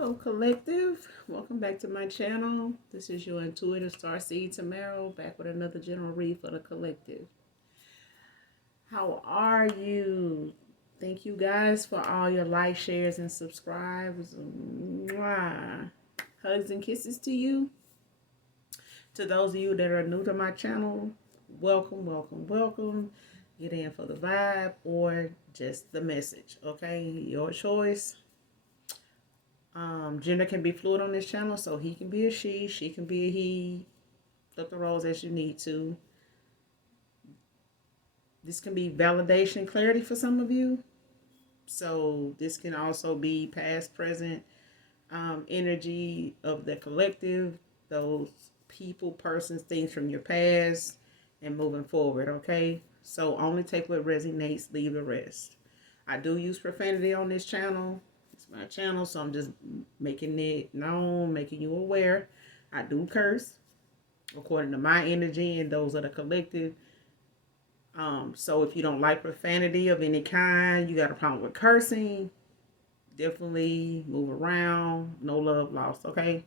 Hello, collective. Welcome back to my channel. This is your intuitive star seed Tamaro, back with another general read for the collective. How are you? Thank you guys for all your likes, shares, and subscribes. Mwah. Hugs and kisses to you. To those of you that are new to my channel, welcome, welcome, welcome. Get in for the vibe or just the message, okay? Your choice. Gender can be fluid on this channel, so he can be a she can be a he. Flip the roles as you need to. This can be validation, clarity for some of you. So this can also be past, present, energy of the collective, those people, persons, things from your past, and moving forward, okay? So only take what resonates, leave the rest. I do use profanity on this channel. It's my channel, so I'm just making it known, making you aware. I do curse according to my energy and those of the collective. So if you don't like profanity of any kind, you got a problem with cursing, definitely move around. No love lost, okay?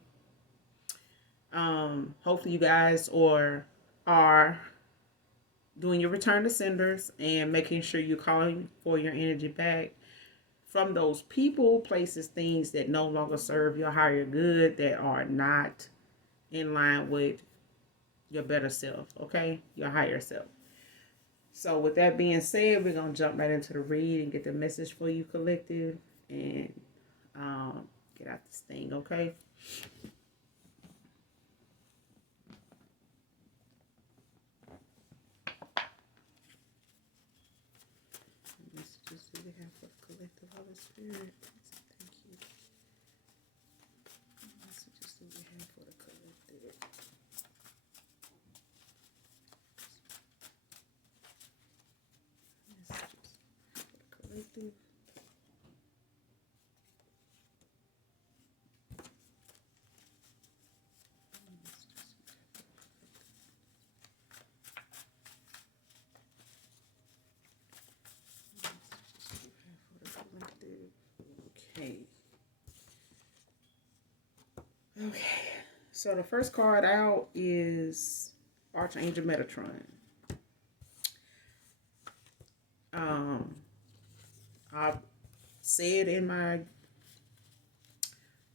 Hopefully you guys are doing your return to senders and making sure you're calling for your energy back from those people, places, things that no longer serve your higher good, that are not in line with your better self, okay? Your higher self. So with that being said, we're going to jump right into the read and get the message for you, collective, and get out this thing, okay? Messages do we have for the collective, Holy Spirit? Thank you. Messages do we have for the collective? Messages for the collective. Okay. Okay. So the first card out is Archangel Metatron. I've said in my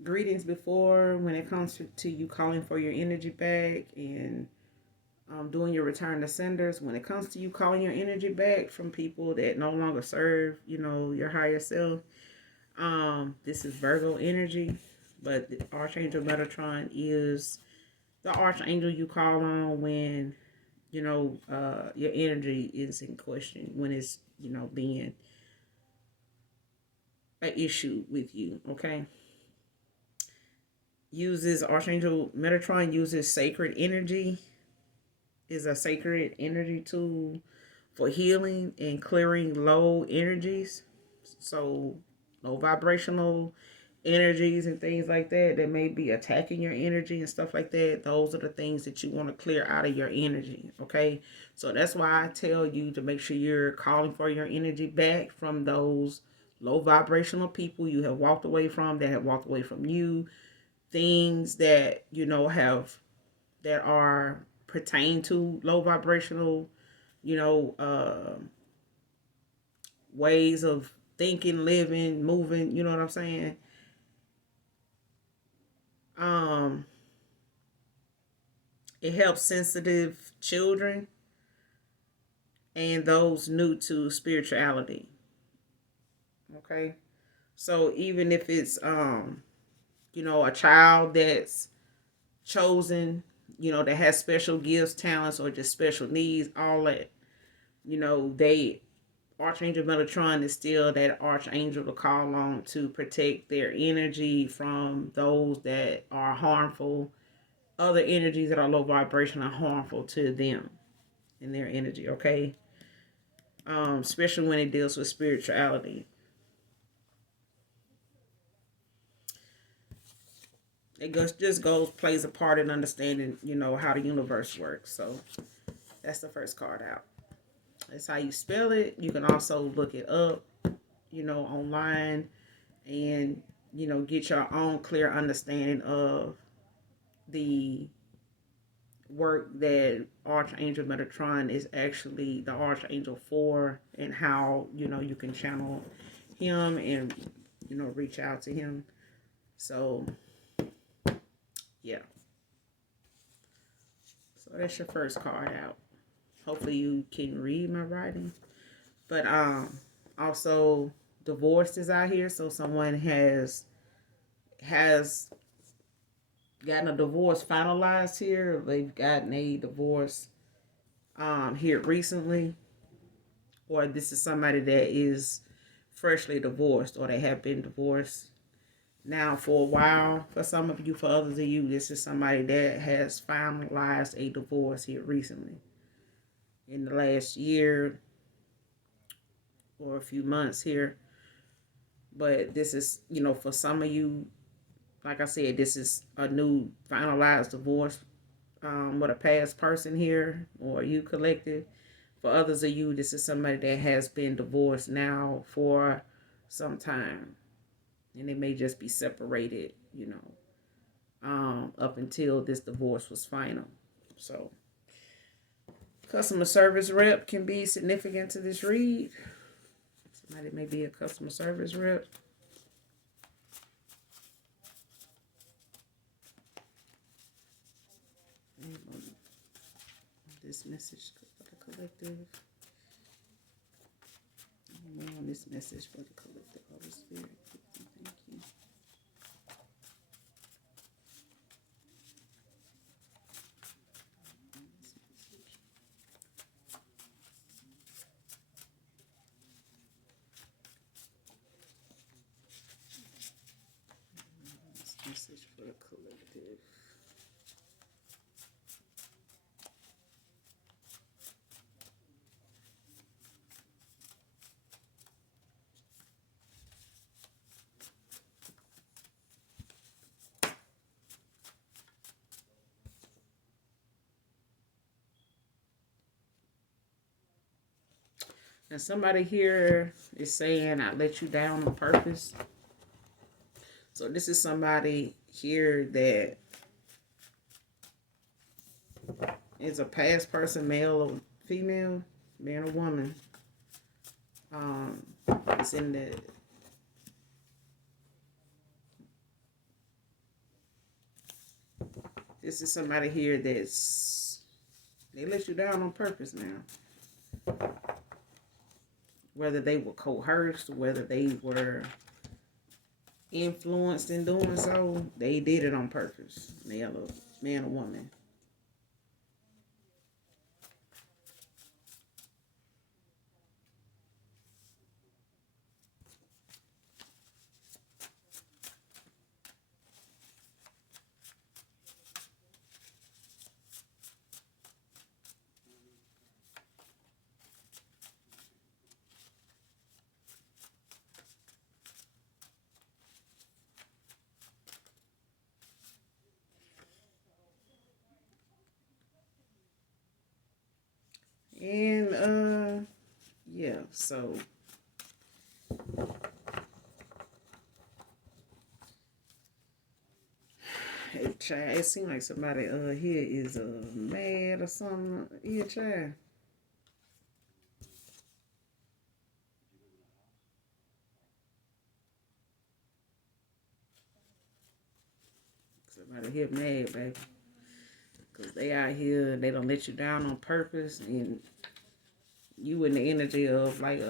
greetings before, when it comes to you calling for your energy back and doing your return to senders, when it comes to you calling your energy back from people that no longer serve, your higher self, this is Virgo energy, but the Archangel Metatron is the archangel you call on when your energy is in question, when it's being an issue with you, okay? Uses Archangel Metatron uses sacred energy, is a sacred energy tool for healing and clearing low energies. So low vibrational energies and things like that may be attacking your energy and stuff like that. Those are the things that you want to clear out of your energy, okay? So that's why I tell you to make sure you're calling for your energy back from those low vibrational people you have walked away from, that have walked away from you, things that that are pertain to low vibrational, you know, uh, ways of thinking, living, moving. You know what I'm saying? Um, it helps sensitive children and those new to spirituality. Okay, so even if it's a child that's chosen, that has special gifts, talents, or just special needs, all that, they Archangel Metatron is still that archangel to call on to protect their energy from those that are harmful. Other energies that are low vibration are harmful to them and their energy, okay? Especially when it deals with spirituality. It plays a part in understanding, how the universe works. So that's the first card out. That's how you spell it. You can also look it up, online, and get your own clear understanding of the work that Archangel Metatron is actually the Archangel for, and how you can channel him and reach out to him. So yeah, so that's your first card out. Hopefully you can read my writing. But also divorce is out here, so someone has gotten a divorce finalized here. They've gotten a divorce here recently, or this is somebody that is freshly divorced, or they have been divorced now for a while. For some of you, for others of you, this is somebody that has finalized a divorce here recently in the last year or a few months here. But this is, for some of you, like I said, this is a new finalized divorce with a past person here, or you collective. For others of you, this is somebody that has been divorced now for some time. And they may just be separated, up until this divorce was final. So, customer service rep can be significant to this read. Somebody may be a customer service rep. This message for the collective. On this message for the collective. Holy Spirit, thank you. This message for the collective. And somebody here is saying, I let you down on purpose. So this is somebody here that is a past person, male or female, man or woman. It's in the this is somebody here that's they let you down on purpose now. Whether they were coerced, whether they were influenced in doing so, they did it on purpose. Male or man or woman. And yeah, so it seems like somebody here is mad or something. Yeah, child. Somebody here mad, baby. Because they out here, they don't let you down on purpose, and you in the energy of like,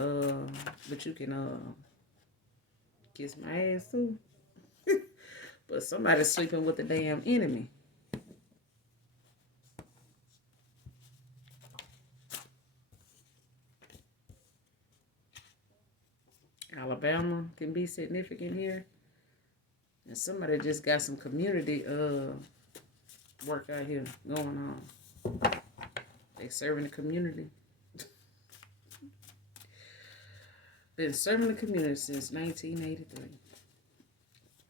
but you can kiss my ass too. But somebody's sleeping with the damn enemy. Alabama can be significant here. And somebody just got some community work out here going on. They serving the community. Been serving the community since 1983.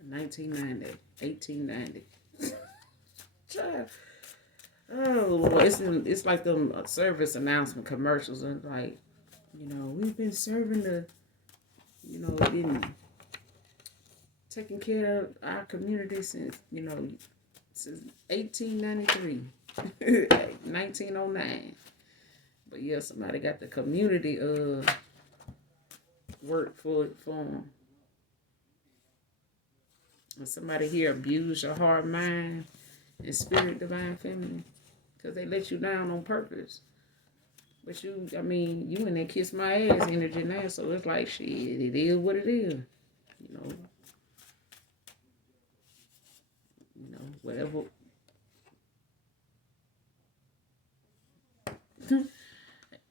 1990. 1890. Child. Oh, Lord. It's like them service announcement commercials. And like, we've been serving the, been taking care of our community since 1893, 1909. But yeah, somebody got the community work for them. And somebody here abuse your heart, mind, and spirit, divine feminine, because they let you down on purpose. But you in there kiss my ass energy now, so it's like shit. It is what it is. You know, whatever.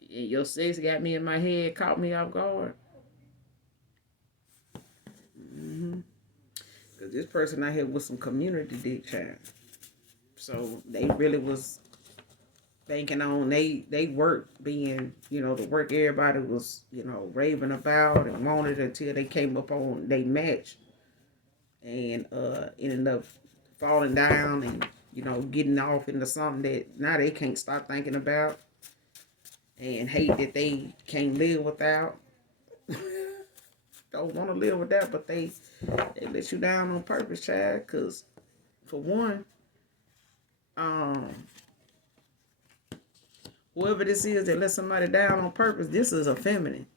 Your sex got me in my head, caught me off guard. Cause this person out here with some community dick child. So they really was banking on they work being, the work everybody was, raving about and wanted until they came up on they match and ended up falling down and, getting off into something that now they can't stop thinking about and hate that they can't live without. Don't want to live without, but they let you down on purpose, child. Cause for one, whoever this is that let somebody down on purpose, this is a feminine.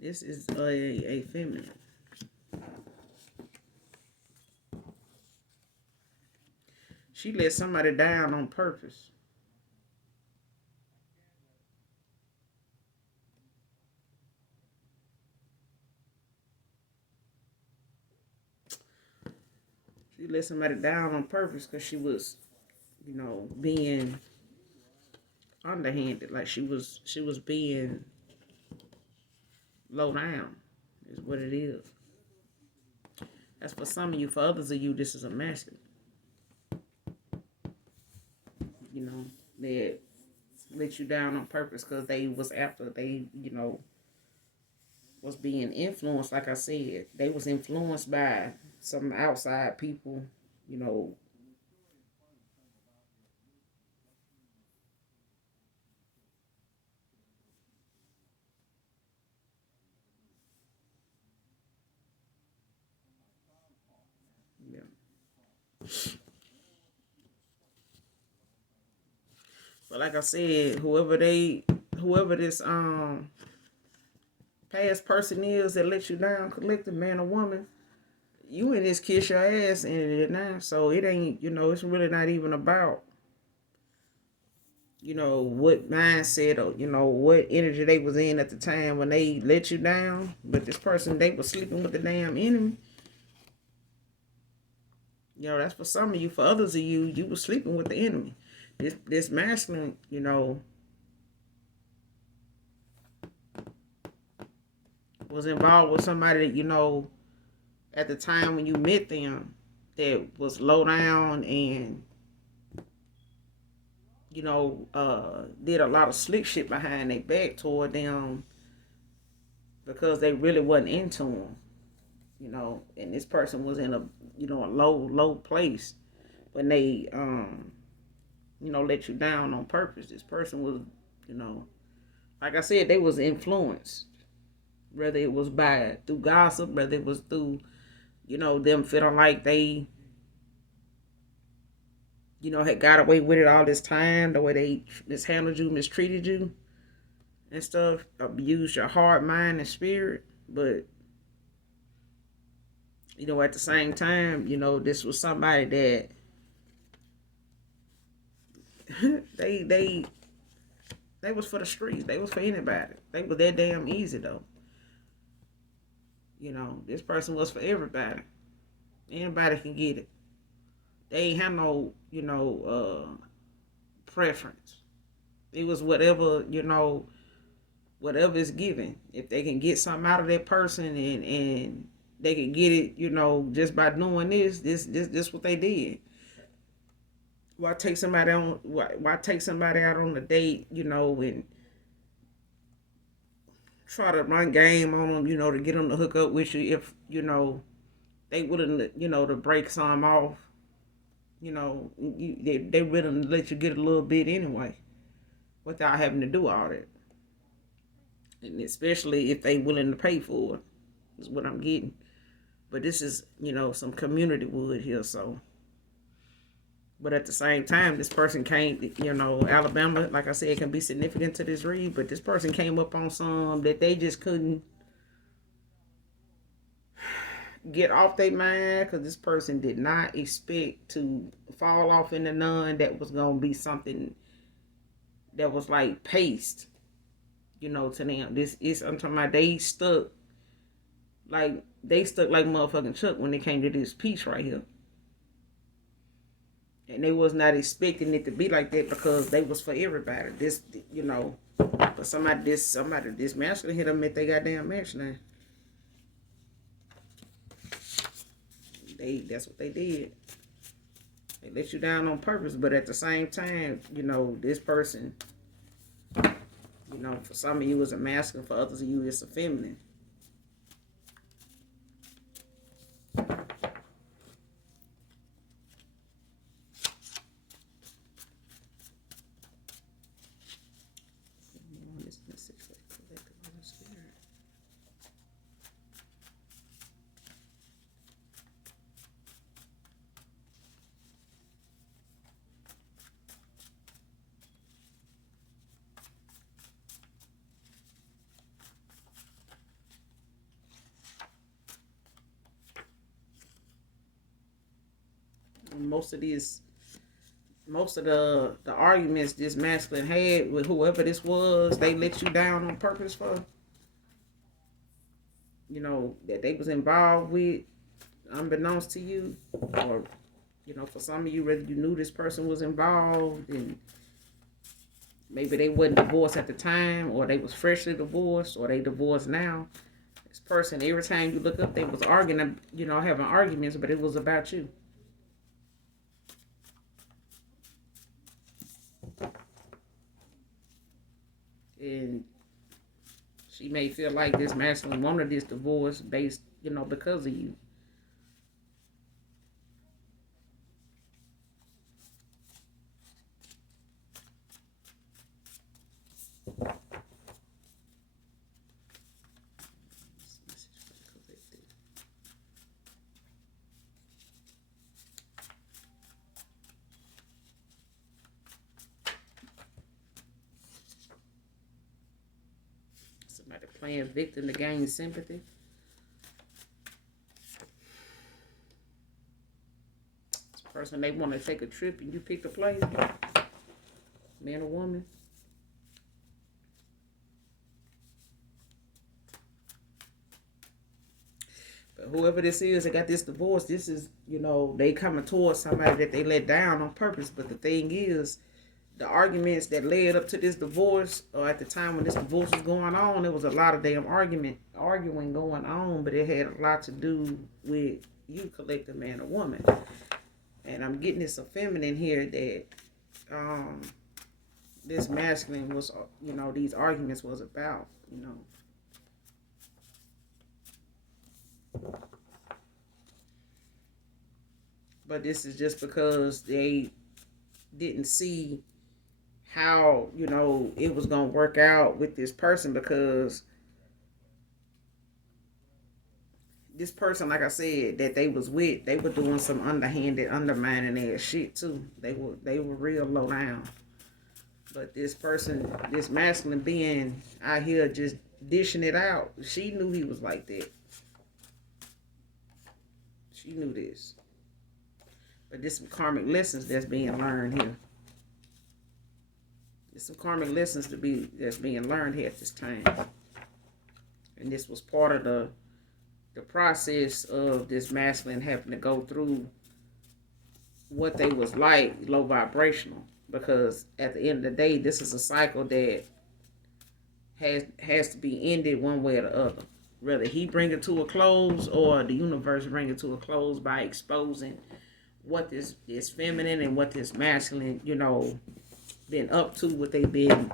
This is a feminine. She let somebody down on purpose. She let somebody down on purpose because she was, being underhanded. Like she was being low down. Is what it is. That's for some of you. For others of you, this is a masculine. They let you down on purpose because they was after they, was being influenced. Like I said, they was influenced by some outside people, yeah. But like I said, whoever this past person is that let you down, collective man or woman, you in this kiss your ass in it now. So it ain't, it's really not even about, what mindset or, what energy they was in at the time when they let you down. But this person, they was sleeping with the damn enemy. That's for some of you. For others of you, you was sleeping with the enemy. This masculine, was involved with somebody that, at the time when you met them, that was low down and, did a lot of slick shit behind their back toward them because they really wasn't into them, and this person was in a, a low place when they, let you down on purpose. This person was, like I said, they was influenced, whether it was through gossip, whether it was through, them feeling like they, had got away with it all this time, the way they mishandled you, mistreated you, and stuff, abused your heart, mind, and spirit. But, at the same time, this was somebody that they was for the streets. They was for anybody. They was that damn easy though. This person was for everybody. Anybody can get it. They ain't have no, preference. It was whatever, whatever is given. If they can get something out of that person and they can get it, just by doing this what they did. Why take somebody out on a date, and try to run game on them, to get them to hook up with you if, they wouldn't, to break some off. They wouldn't let you get a little bit anyway without having to do all that. And especially if they willing to pay for it, is what I'm getting. But this is, some community wood here, so. But at the same time, this person came, Alabama, like I said, it can be significant to this read, but this person came up on some that they just couldn't get off their mind because this person did not expect to fall off in the nun that was going to be something that was like paste, to them. This is, I'm talking about they stuck like motherfucking Chuck when it came to this piece right here. And they was not expecting it to be like that because they was for everybody. This, for somebody this masculine hit them at they goddamn match now. That's what they did. They let you down on purpose, but at the same time, this person, for some of you is a masculine, for others of you it's a feminine. Most of the arguments this masculine had with whoever this was, they let you down on purpose for, that they was involved with, unbeknownst to you, or, for some of you, whether you knew this person was involved and maybe they wasn't divorced at the time, or they was freshly divorced, or they divorced now. This person, every time you look up, they was arguing, having arguments, but it was about you. And she may feel like this masculine wanted this divorce based, because of you. Somebody playing victim to gain sympathy. This person, they want to take a trip and you pick the place. Man or woman. But whoever this is that got this divorce, this is, they coming towards somebody that they let down on purpose. But the thing is, the arguments that led up to this divorce, or at the time when this divorce was going on, there was a lot of damn arguing going on, but it had a lot to do with you, collective man or woman. And I'm getting this feminine here that this masculine was, these arguments was about, But this is just because they didn't see how, it was going to work out with this person, because this person, like I said, that they was with, they were doing some underhanded, undermining ass shit too. They were real low down. But this person, this masculine being out here just dishing it out, she knew he was like that. She knew this. But there's some karmic lessons that's being learned here. There's some karmic lessons that's being learned here at this time. And this was part of the process of this masculine having to go through what they was like, low vibrational. Because at the end of the day, this is a cycle that has to be ended one way or the other. Whether he bring it to a close or the universe bring it to a close by exposing what this feminine and what this masculine, been up to, what they've been,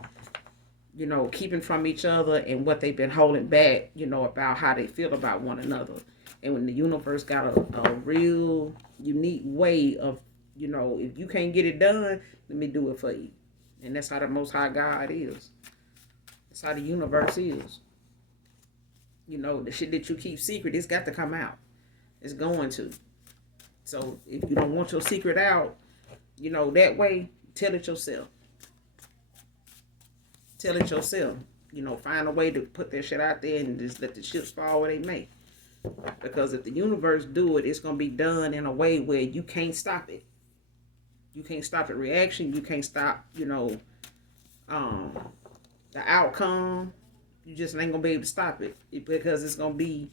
keeping from each other, and what they've been holding back, about how they feel about one another. And when the universe got a real unique way of, if you can't get it done, let me do it for you. And that's how the Most High God is. That's how the universe is. You know, the shit that you keep secret, it's got to come out. It's going to. So if you don't want your secret out, you know, that way, tell it yourself. Tell it yourself. You know, find a way to put that shit out there and just let the chips fall where they may. Because if the universe do it, it's gonna be done in a way where you can't stop it. You can't stop the reaction. You can't stop, you know, the outcome. You just ain't gonna be able to stop it because it's gonna be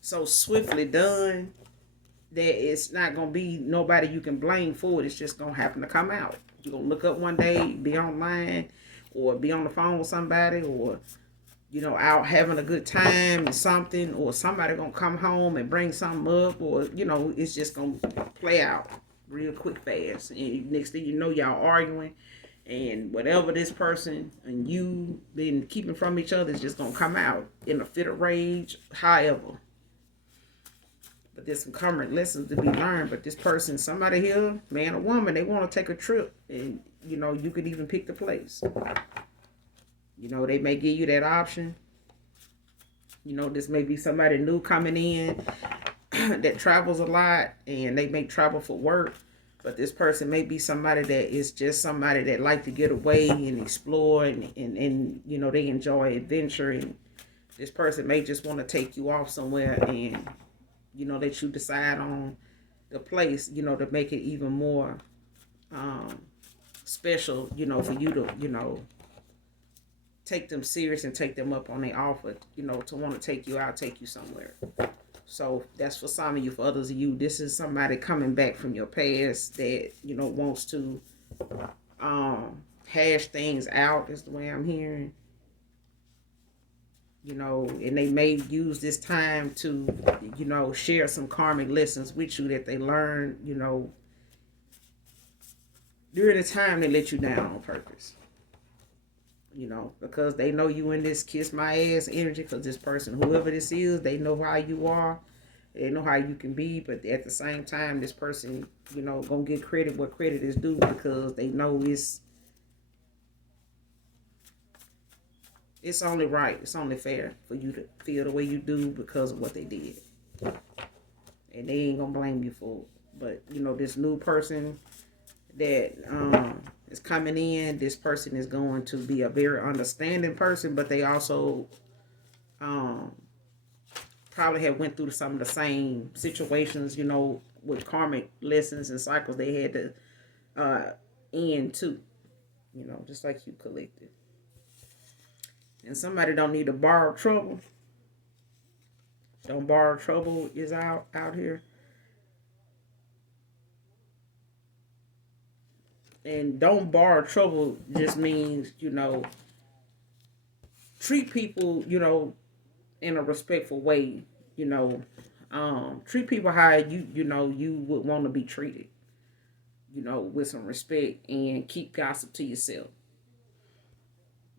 so swiftly done that it's not gonna be nobody you can blame for it. It's just gonna happen to come out. You're gonna look up one day, be online, or be on the phone with somebody, or you know, out having a good time or something, or somebody gonna come home and bring something up, or you know, it's just gonna play out real quick, fast. And next thing you know, y'all arguing, and whatever this person and you been keeping from each other is just gonna come out in a fit of rage. However, but there's some current lessons to be learned. But this person, somebody here, man or woman, they want to take a trip, and you know, you could even pick the place. You know, they may give you that option. You know, this may be somebody new coming in that travels a lot, and they may travel for work. But this person may be somebody that is just somebody that like to get away and explore, and you know, they enjoy adventure. And this person may just want to take you off somewhere, and you know, that you decide on the place, you know, to make it even more special, you know, for you to, you know, take them serious and take them up on their offer, you know, to want to take you out, take you somewhere. So that's for some of you. For others of you, this is somebody coming back from your past that, you know, wants to hash things out, is the way I'm hearing. You know, and they may use this time to, you know, share some karmic lessons with you that they learned, you know, during the time they let you down on purpose. You know, because they know you in this kiss my ass energy, because this person, whoever this is, they know how you are. They know how you can be, but at the same time, this person, you know, gonna get credit where credit is due, because they know it's only right, it's only fair for you to feel the way you do because of what they did. And they ain't gonna blame you for it. But, you know, this new person that is coming in, this person is going to be a very understanding person, but they also probably have went through some of the same situations, you know, with karmic lessons and cycles they had to end too. You know, just like you collected. And somebody don't need to borrow trouble. Don't borrow trouble is out here. And don't borrow trouble just means, you know, treat people, you know, in a respectful way, you know. Treat people how you know you would want to be treated, you know, with some respect, and keep gossip to yourself.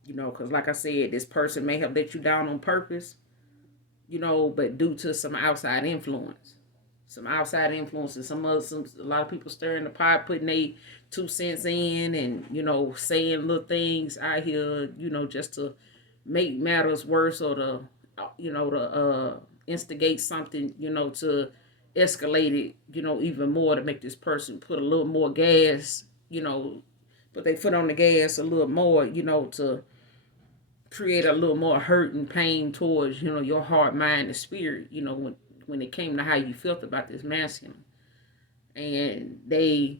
You know, because like I said, this person may have let you down on purpose, you know, but due to some outside influence. Some outside influences, a lot of people stirring the pot, putting their 2 cents in, and you know, saying little things out here, you know, just to make matters worse, or to, you know, to instigate something, you know, to escalate it, you know, even more, to make this person put a little more gas, you know, but they foot on the gas a little more, you know, to create a little more hurt and pain towards, you know, your heart, mind, and spirit, you know, when it came to how you felt about this masculine. And they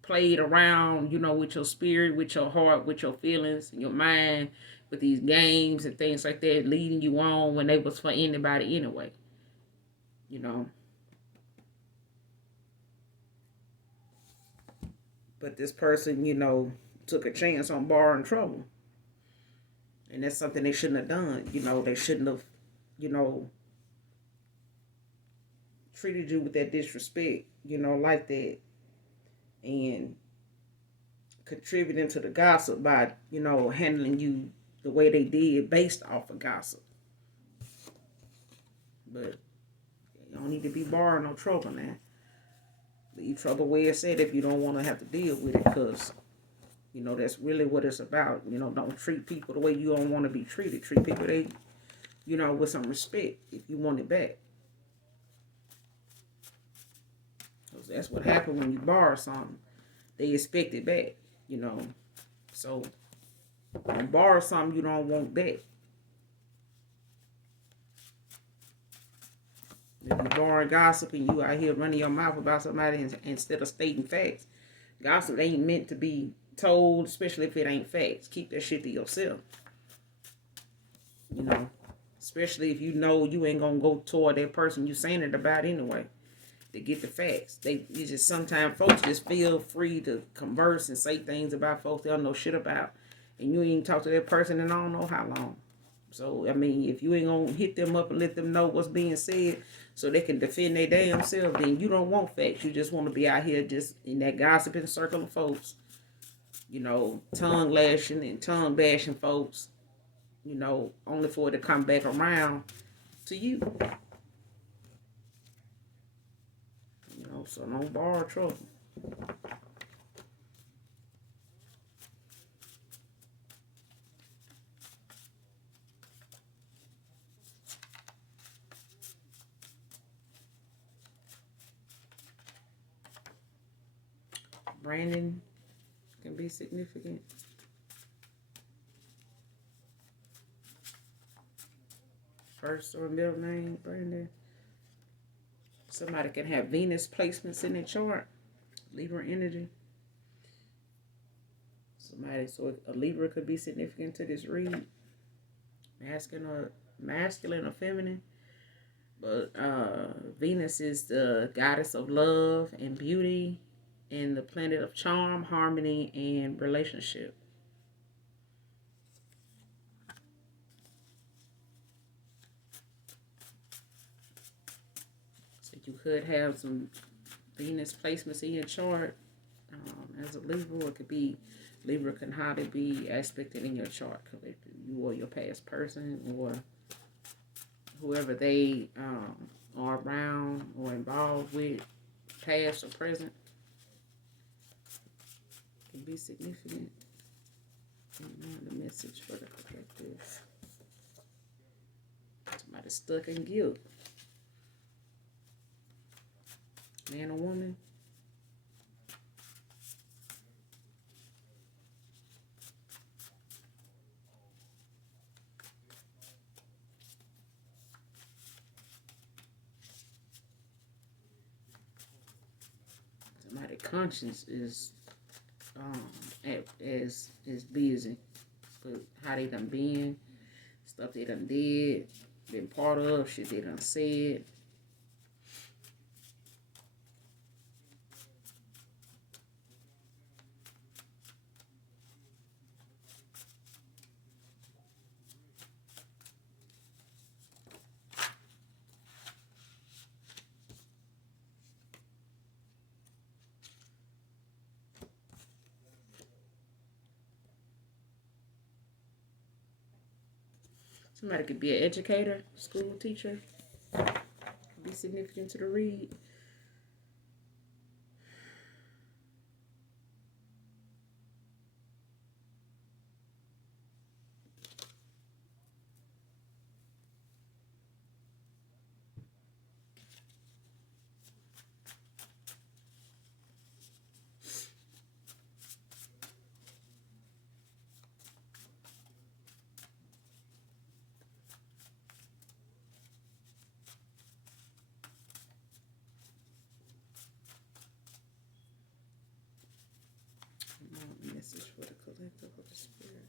played around, you know, with your spirit, with your heart, with your feelings, and your mind, with these games and things like that, leading you on when they was for anybody anyway. You know. But this person, you know, took a chance on borrowing trouble. And that's something they shouldn't have done. You know, they shouldn't have, you know, treated you with that disrespect, you know, like that. And contributing to the gossip by, you know, handling you the way they did based off of gossip. But you don't need to be borrowing no trouble now. Leave trouble where it's at if you don't want to have to deal with it, because You know, that's really what it's about. You know, don't treat people the way you don't want to be treated. Treat people with some respect if you want it back. 'Cause that's what happened when you borrow something. They expect it back, you know. So when you borrow something you don't want back. If you borrowing gossip and you out here running your mouth about somebody instead of stating facts, gossip ain't meant to be told, especially if it ain't facts. Keep that shit to yourself. You know, especially if you know you ain't gonna go toward that person you saying it about anyway. To get the facts, you just sometimes folks just feel free to converse and say things about folks they don't know shit about, and you ain't talk to that person in I don't know how long. So I mean, if you ain't gonna hit them up and let them know what's being said, so they can defend their damn self, then you don't want facts. You just want to be out here just in that gossiping circle of folks, tongue lashing and tongue bashing folks, only for it to come back around to you. So don't borrow trouble. Brandon can be significant. First or middle name, Brandon. Somebody can have Venus placements in their chart. Libra energy. So a Libra could be significant to this read. Masculine or feminine. But Venus is the goddess of love and beauty and the planet of charm, harmony, and relationship. So you could have some Venus placements in your chart as a Libra. It could be Libra can hardly be aspected in your chart collectively. You or your past person or whoever they are around or involved with, past or present, can be significant. And the message for the collective. Somebody stuck in guilt. Man or woman. Somebody conscience is is busy with how they done been, stuff they done did, been part of, shit they done said. Somebody could be an educator, school teacher, could be significant to the read. Message for the collective of the spirit.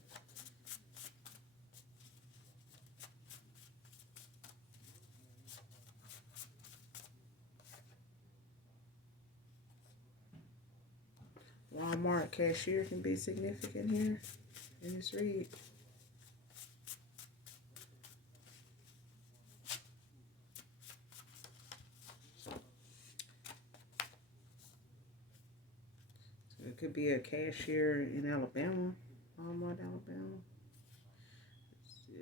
Walmart cashier can be significant here in this read. So it could be a cashier in Alabama, Walmart, Alabama. So,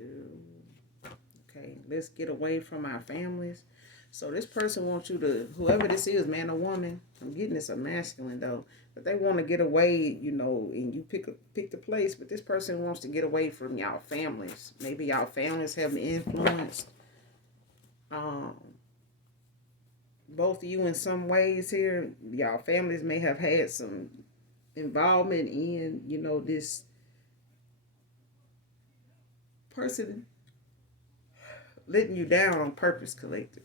okay, let's get away from our families. So this person wants you to, whoever this is, man or woman, I'm getting this a masculine though, but they want to get away, and you pick the place, but this person wants to get away from y'all families. Maybe y'all families have influenced um, both of you in some ways here. Y'all families may have had some involvement in, this person letting you down on purpose, collective.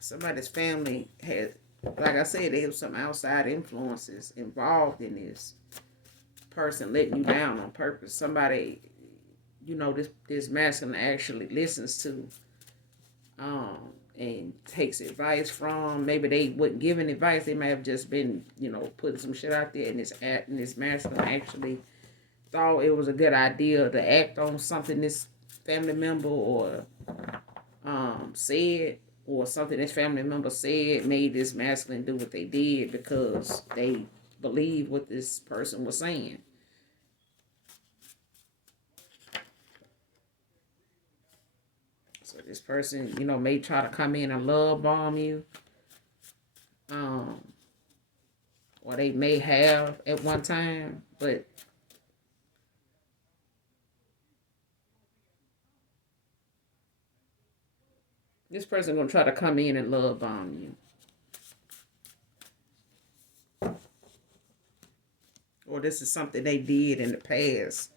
Somebody's family had, like I said, they have some outside influences involved in this person letting you down on purpose. Somebody, this masculine actually listens to, and takes advice from. Maybe they wasn't giving advice. They may have just been, putting some shit out there, and this masculine actually thought it was a good idea to act on something this family member or said, or something this family member said made this masculine do what they did because they believed what this person was saying. So this person, may try to come in and love bomb you. Or they may have at one time, but this person gonna try to come in and love bomb you. Or this is something they did in the past.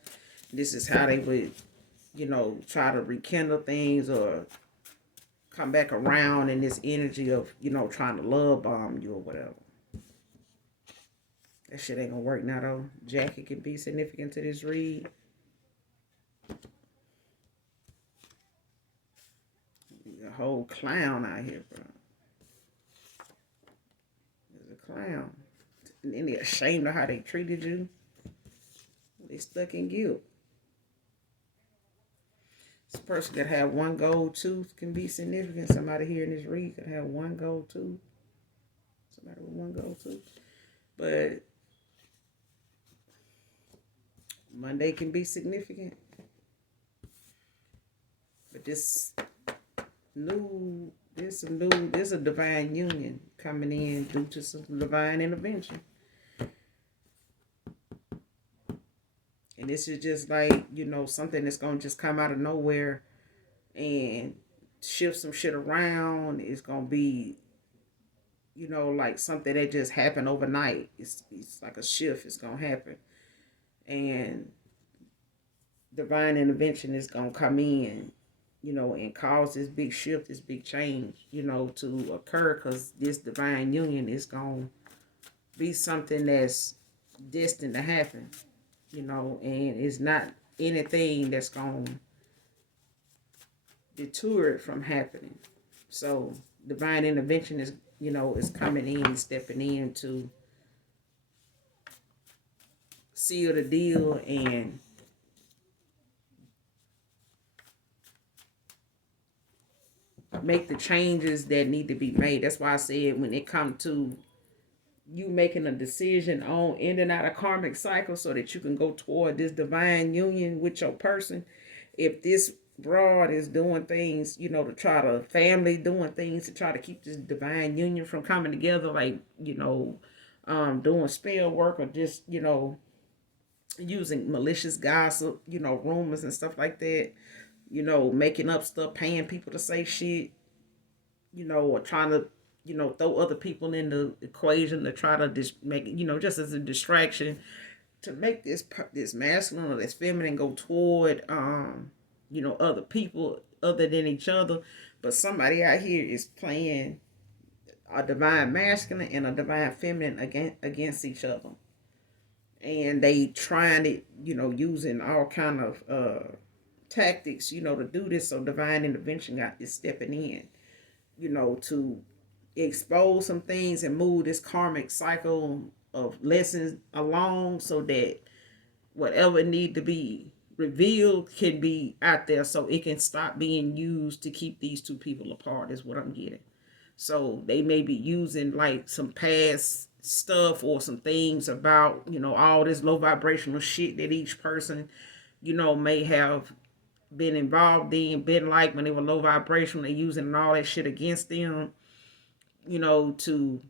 This is how they would, try to rekindle things or come back around in this energy of, trying to love bomb you or whatever. That shit ain't gonna work now though. Jackie can be significant to this read. A whole clown out here, bro. There's a clown. And then they're ashamed of how they treated you. They stuck in guilt. This person could have one gold tooth can be significant. Somebody here in this read could have one gold tooth. Somebody with one gold tooth. But Monday can be significant. But there's a divine union coming in due to some divine intervention. And this is just like, something that's going to just come out of nowhere and shift some shit around. It's going to be, like something that just happened overnight. It's like a shift. It's going to happen. And divine intervention is going to come in, and cause this big shift, this big change, to occur, because this divine union is going to be something that's destined to happen. And it's not anything that's going to deter it from happening. So divine intervention is, is coming in, stepping in to seal the deal and make the changes that need to be made. That's why I said when it comes to you making a decision on ending out a karmic cycle so that you can go toward this divine union with your person. If this broad is doing things, to try to family doing things to try to keep this divine union from coming together, like, doing spell work or just, using malicious gossip, rumors and stuff like that, making up stuff, paying people to say shit, or trying to throw other people in the equation to try to make it, just as a distraction to make this masculine or this feminine go toward, other people other than each other. But somebody out here is playing a divine masculine and a divine feminine against each other. And they trying it, using all kind of tactics, to do this. So divine intervention is stepping in, to expose some things and move this karmic cycle of lessons along so that whatever need to be revealed can be out there so it can stop being used to keep these two people apart is what I'm getting. So they may be using like some past stuff or some things about, all this low vibrational shit that each person, may have been involved in, been like when they were low vibration, they using all that shit against them, to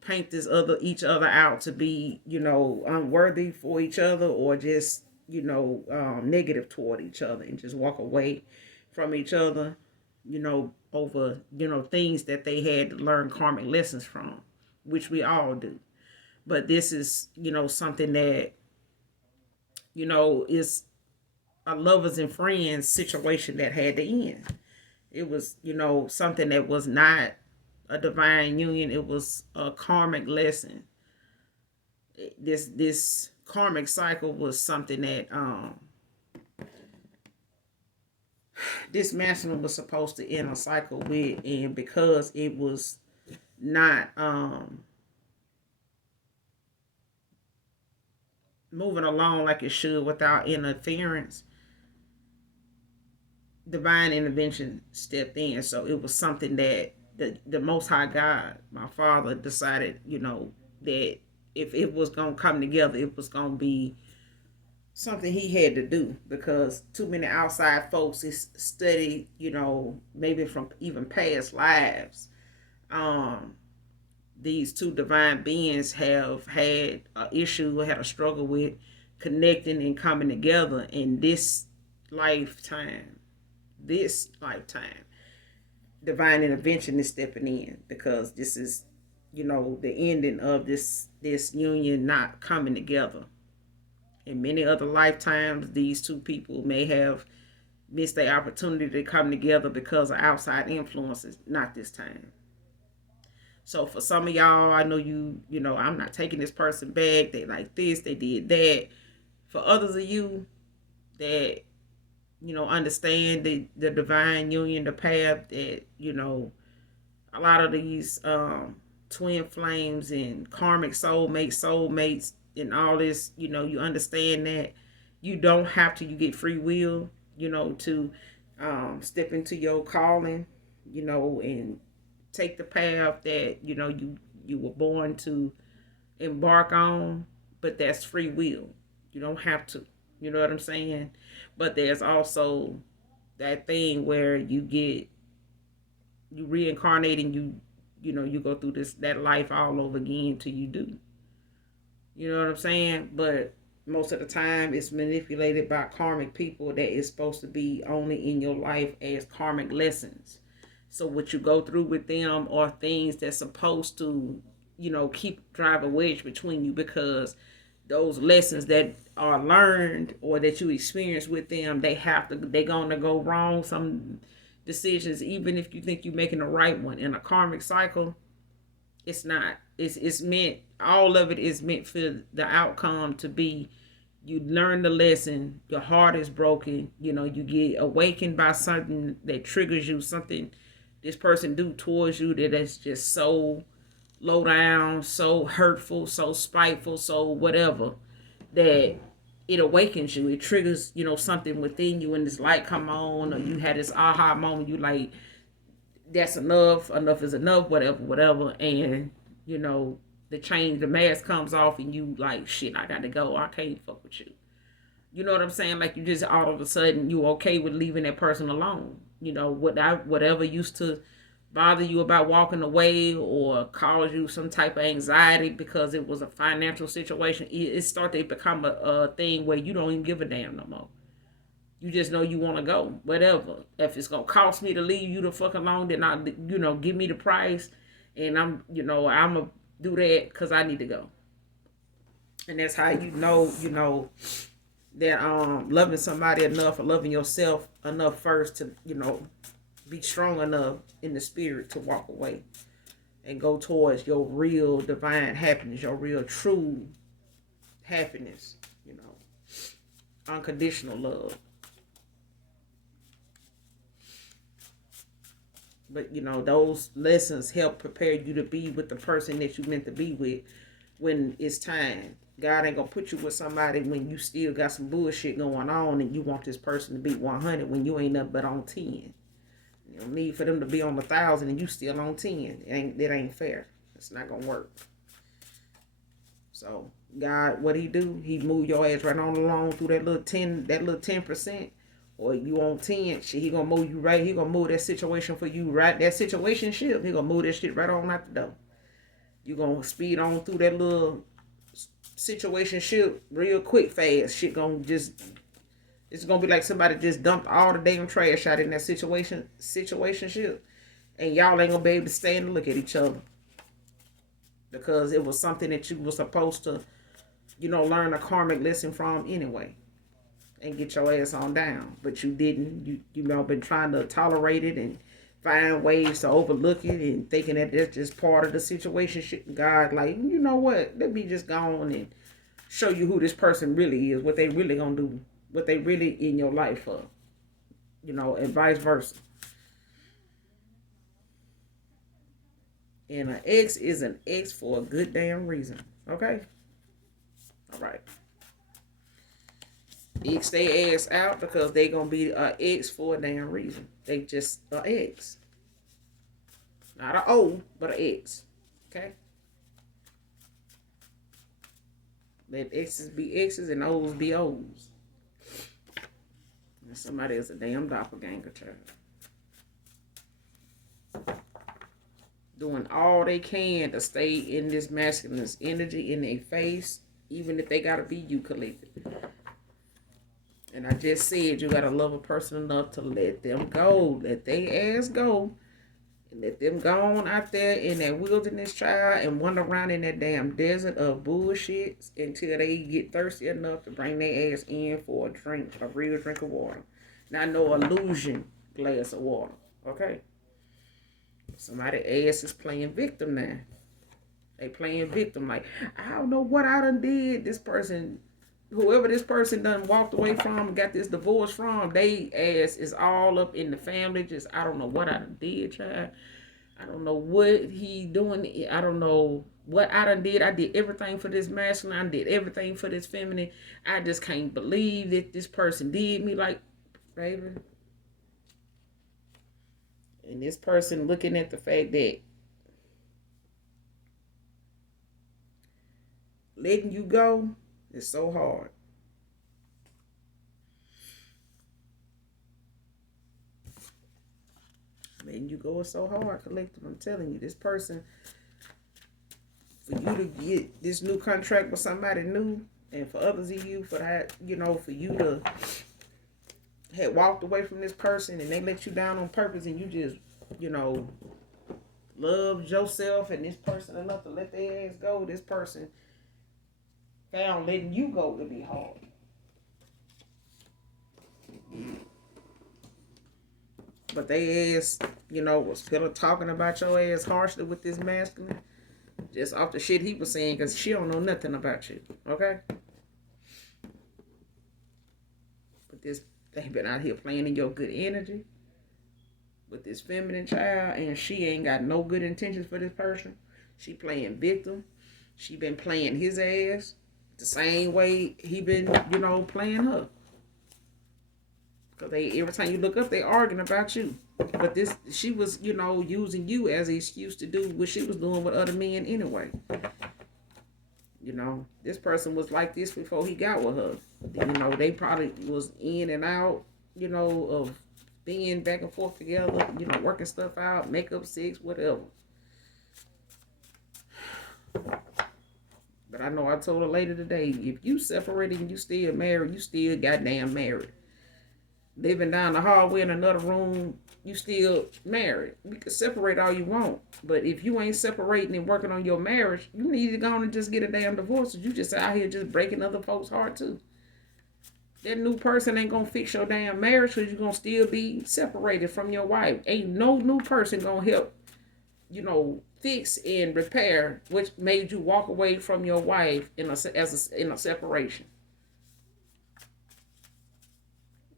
paint this other each other out to be, unworthy for each other, or just, negative toward each other, and just walk away from each other, over, things that they had to learn karmic lessons from, which we all do. But this is, something that, is a lovers and friends situation that had to end. It was, something that was not a divine union. It was a karmic lesson. This karmic cycle was something that this masculine was supposed to end a cycle with, and because it was not moving along like it should without interference, divine intervention stepped in. So it was something that the Most High God, my father, decided, that if it was going to come together, it was going to be something he had to do, because too many outside folks is studied, maybe from even past lives. These two divine beings have had an issue, had a struggle with connecting and coming together in this lifetime. Divine intervention is stepping in, because this is, the ending of this union not coming together. In many other lifetimes, these two people may have missed the opportunity to come together because of outside influences. Not this time. So for some of y'all, I know I'm not taking this person back. They like this, they did that. For others of you that, understand the divine union, the path that, a lot of these twin flames and karmic soulmates, and all this, you understand that you don't have to, you get free will, to step into your calling, and take the path that, you were born to embark on. But that's free will. You don't have to. You know what I'm saying? But there's also that thing where you reincarnate, and you go through that life all over again till you do. You know what I'm saying? But most of the time it's manipulated by karmic people that is supposed to be only in your life as karmic lessons. So what you go through with them are things that's supposed to, keep drive a wedge between you, because those lessons that are learned or that you experience with them, they're gonna go wrong. Some decisions, even if you think you're making the right one in a karmic cycle, it's not. It's meant, all of it is meant for the outcome to be, you learn the lesson, your heart is broken, you get awakened by something that triggers you, something this person do towards you that's just so low down, so hurtful, so spiteful, so whatever, that it awakens you. It triggers, something within you, and this light come on, or you had this aha moment, you like, that's enough is enough, whatever, and the mask comes off, and you like, shit, I gotta go, I can't fuck with you. You know what I'm saying? Like, you just all of a sudden you okay with leaving that person alone. Whatever used to bother you about walking away or cause you some type of anxiety because it was a financial situation, it started to become a thing where you don't even give a damn no more. You just know you want to go, whatever. If it's gonna cost me to leave you the fuck alone, then give me the price, and I'm gonna do that because I need to go. And that's how that loving somebody enough, or loving yourself enough first to be strong enough in the spirit to walk away and go towards your real divine happiness, your real true happiness, unconditional love. But those lessons help prepare you to be with the person that you meant to be with when it's time. God ain't gonna put you with somebody when you still got some bullshit going on, and you want this person to be 100 when you ain't nothing but on 10. You don't need for them to be on 1,000 and you still on 10. That ain't fair. It's not gonna work. So God, what he do? He move your ass right on along through that little 10%, or you on 10, shit, he gonna move you right. He gonna move that situation for you right. That situation ship, he gonna move that shit right on out the door. You gonna speed on through that little situation ship real quick, fast. Shit gonna just, it's gonna be like somebody just dumped all the damn trash out in that situation ship, and y'all ain't gonna be able to stand and look at each other because it was something that you were supposed to, learn a karmic lesson from anyway, and get your ass on down. But you didn't. You been trying to tolerate it and find ways to overlook it and thinking that that's just part of the situation. Shit, God, like, you know what? Let me just go on and show you who this person really is, what they really gonna do, what they really in your life for, and vice versa. And an ex is an ex for a good damn reason. Okay? All right. Ex they ass out because they gonna be an ex for a damn reason. They just an ex. Not an O, but an ex. Okay? Let X's be X's and O's be O's. And somebody is a damn doppelganger, child. Doing all they can to stay in this masculine energy in their face, even if they gotta be you collected. And I just said you gotta love a person enough to let them go. Let they ass go. And let them go on out there in that wilderness, child, and wander around in that damn desert of bullshit until they get thirsty enough to bring their ass in for a drink, a real drink of water. Not no illusion glass of water. Okay? Somebody ass is playing victim now. They playing victim like, I don't know what I done did. This person, whoever this person done walked away from, got this divorce from, they ass is all up in the family. Just, I don't know what I done did, child. I don't know what he doing. I don't know what I done did. I did everything for this masculine. I did everything for this feminine. I just can't believe that this person did me like, baby. And this person looking at the fact that letting you go is so hard. Letting you go is so hard, collective. I'm telling you, this person, for you to get this new contract with somebody new, and for others of you, for that, for you to had walked away from this person and they let you down on purpose, and you just, loved yourself and this person enough to let their ass go. This person found letting you go to be hard. But they ass, was still talking about your ass harshly with this masculine, just off the shit he was saying, because she don't know nothing about you. Okay? But they been out here playing in your good energy with this feminine child, and she ain't got no good intentions for this person. She playing victim. She been playing his ass the same way he been, playing her. Because every time you look up, they arguing about you. But she was, using you as an excuse to do what she was doing with other men anyway. This person was like this before he got with her. They probably was in and out, of being back and forth together, working stuff out, makeup sex, whatever. But I know I told a lady today, if you separated and you still married, you still goddamn married. Living down the hallway in another room, you still married. We can separate all you want. But if you ain't separating and working on your marriage, you need to go on and just get a damn divorce. You just out here just breaking other folks' heart too. That new person ain't gonna fix your damn marriage because you're gonna still be separated from your wife. Ain't no new person gonna help, fix and repair which made you walk away from your wife in a separation.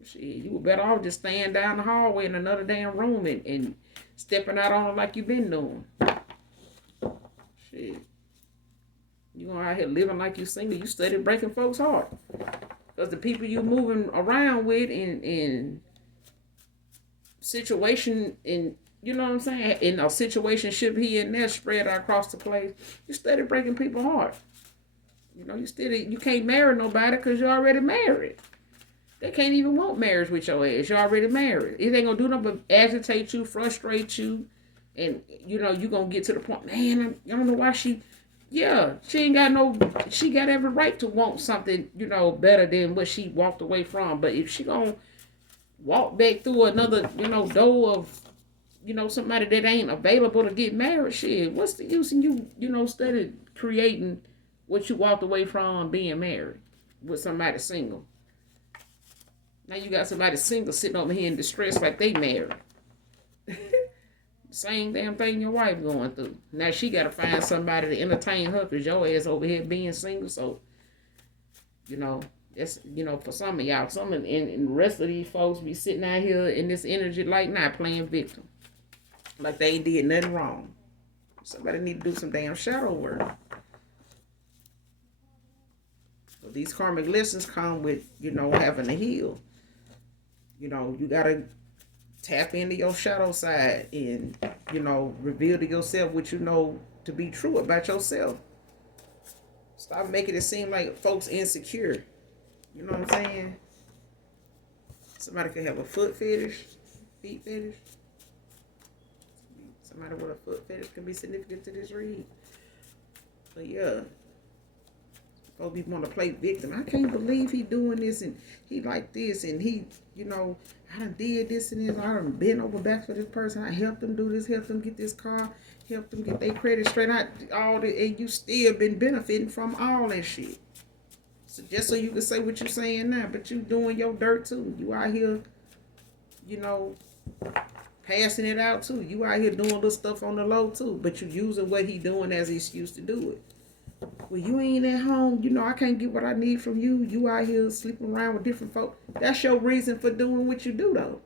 Shit, you were better off just staying down the hallway in another damn room and stepping out on it like you been doing. Shit. You going out here living like you single, you steady breaking folks' heart. Because the people you moving around with in situation, in, you know what I'm saying, in a situation ship here and there spread out across the place, you steady breaking people's heart. You can't marry nobody because you're already married. They can't even want marriage with your ass. You're already married. It ain't gonna do nothing but agitate you, frustrate you, and you gonna get to the point, man. I don't know why she. Yeah, she ain't got no. She got every right to want something, better than what she walked away from. But if she gonna walk back through another, door of, somebody that ain't available to get married, shit, what's the use in you, study creating what you walked away from being married with somebody single? Now you got somebody single sitting over here in distress like they married. Same damn thing your wife going through. Now she got to find somebody to entertain her because your ass over here being single. So, that's, for some of y'all, and the rest of these folks be sitting out here in this energy like not playing victim. Like they ain't did nothing wrong. Somebody need to do some damn shadow work. So these karmic lessons come with, having to heal. You gotta tap into your shadow side and, reveal to yourself what you know to be true about yourself. Stop making it seem like folks insecure. You know what I'm saying? Somebody could have a foot fetish, feet fetish. Somebody with a foot fetish could be significant to this read. But yeah. Folks be want to play victim. I can't believe he doing this and he like this and he, I done did this and this. I done been over back for this person. I helped them do this, helped them get this car, helped them get their credit straight out, all the, and you still been benefiting from all that shit. So just so you can say what you're saying now, but you doing your dirt too. You out here, passing it out too. You out here doing little stuff on the low too, but you using what he doing as an excuse to do it. Well, you ain't at home. I can't get what I need from you. You out here sleeping around with different folk. That's your reason for doing what you do, though.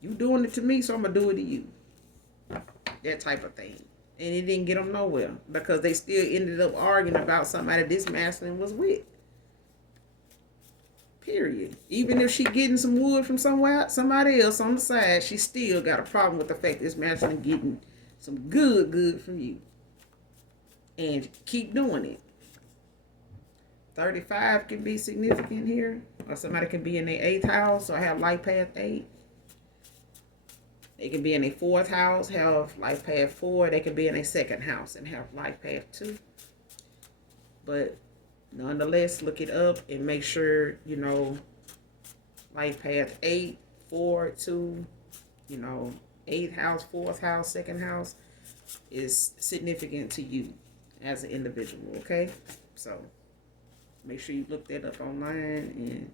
You doing it to me, so I'm going to do it to you. That type of thing. And it didn't get them nowhere because they still ended up arguing about somebody this masculine was with. Period. Even if she getting some wood from somebody else on the side, she still got a problem with the fact this masculine getting some good from you. And keep doing it. 35 can be significant here. Or somebody can be in their 8th house or have life path 8. They can be in their 4th house, have life path 4. They can be in their 2nd house and have life path 2. But nonetheless, look it up and make sure, life path 8, 4, 2, 8th house, 4th house, 2nd house is significant to you as an individual, okay? So make sure you look that up online and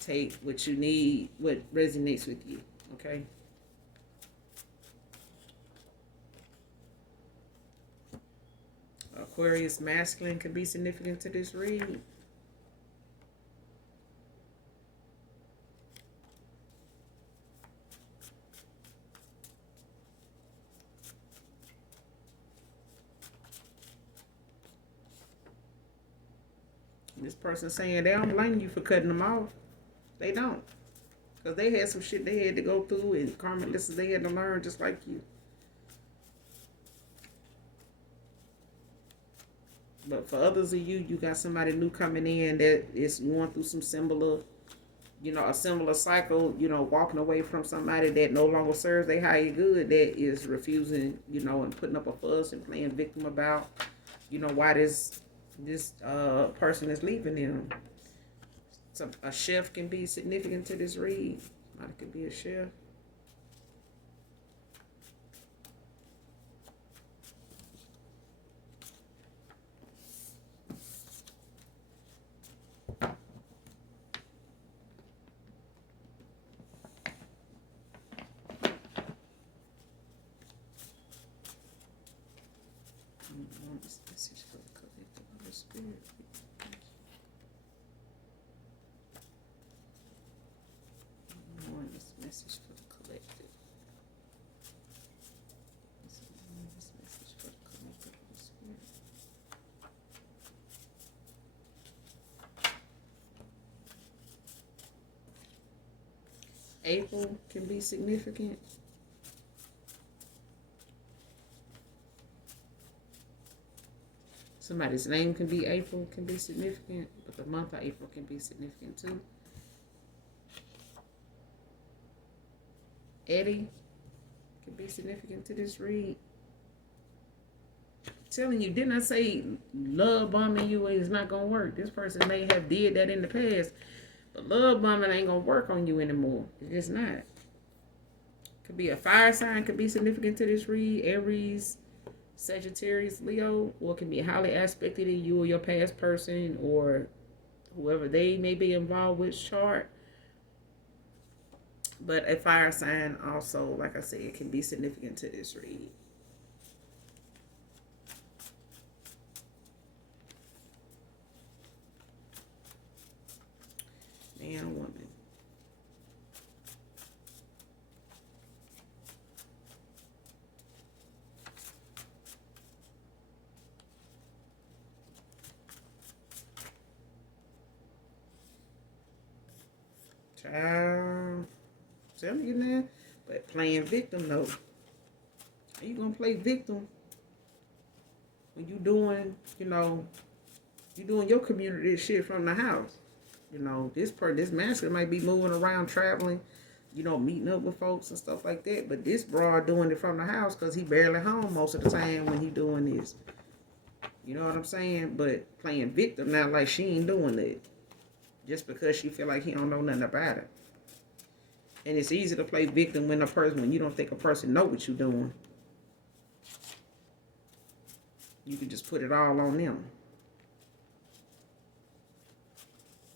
take what you need, what resonates with you, okay? Aquarius masculine can be significant to this read. This person saying they don't blame you for cutting them off. They don't. Because they had some shit they had to go through and karmic lessons they had to learn just like you. But for others of you, you got somebody new coming in that is going through some similar, a similar cycle, walking away from somebody that no longer serves their higher good, that is refusing, and putting up a fuss and playing victim about, why this person is leaving them. So a chef can be significant to this read. Somebody could be a chef. This message for the collective of the spirit. This message for the collective. This message for the collective of the spirit. April can be significant. Somebody's name can be April, can be significant, but the month of April can be significant too. Eddie could be significant to this read. Telling you, didn't I say love bombing you is not gonna work? This person may have did that in the past, but love bombing ain't gonna work on you anymore. It's just not. Could be a fire sign, could be significant to this read. Aries, Sagittarius, Leo, or it can be highly aspected to you or your past person or whoever they may be involved with chart. But a fire sign also, like I said, it can be significant to this read. Man or woman. Child. Tell you now. But playing victim though. How you gonna play victim when you doing, you doing your community shit from the house? This master might be moving around, traveling, meeting up with folks and stuff like that. But this broad doing it from the house because he barely home most of the time when he doing this. You know what I'm saying? But playing victim now like she ain't doing it. Just because she feel like he don't know nothing about it. And it's easy to play victim when you don't think a person know what you're doing. You can just put it all on them.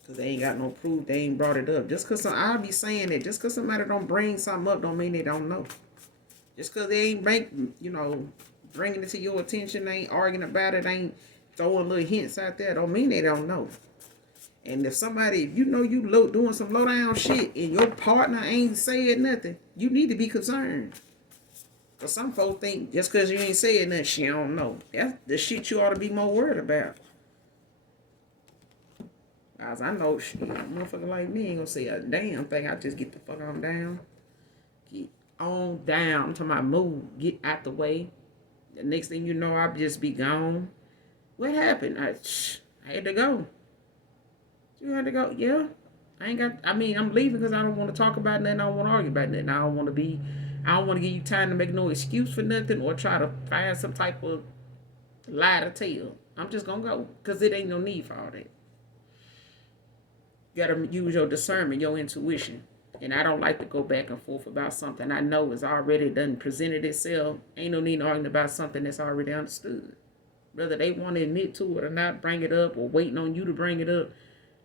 Because they ain't got no proof. They ain't brought it up. Just because I'll be saying that. Just because somebody don't bring something up don't mean they don't know. Just because they ain't bringing it to your attention, they ain't arguing about it, ain't throwing little hints out there, don't mean they don't know. And if you doing some low down shit and your partner ain't saying nothing, you need to be concerned. Because some folks think just because you ain't saying nothing, she don't know. That's the shit you ought to be more worried about. Guys, I know a motherfucker like me ain't gonna say a damn thing. I just get the fuck on down. Get on down. I'm talking about move. Get out the way. The next thing you know, I'll just be gone. What happened? I had to go. You had to go? Yeah. I'm leaving because I don't want to talk about nothing. I don't want to argue about nothing. I don't want to give you time to make no excuse for nothing or try to find some type of lie to tell. I'm just going to go because it ain't no need for all that. You got to use your discernment, your intuition. And I don't like to go back and forth about something I know is already done presented itself. Ain't no need arguing about something that's already understood. Whether they want to admit to it or not, bring it up or waiting on you to bring it up.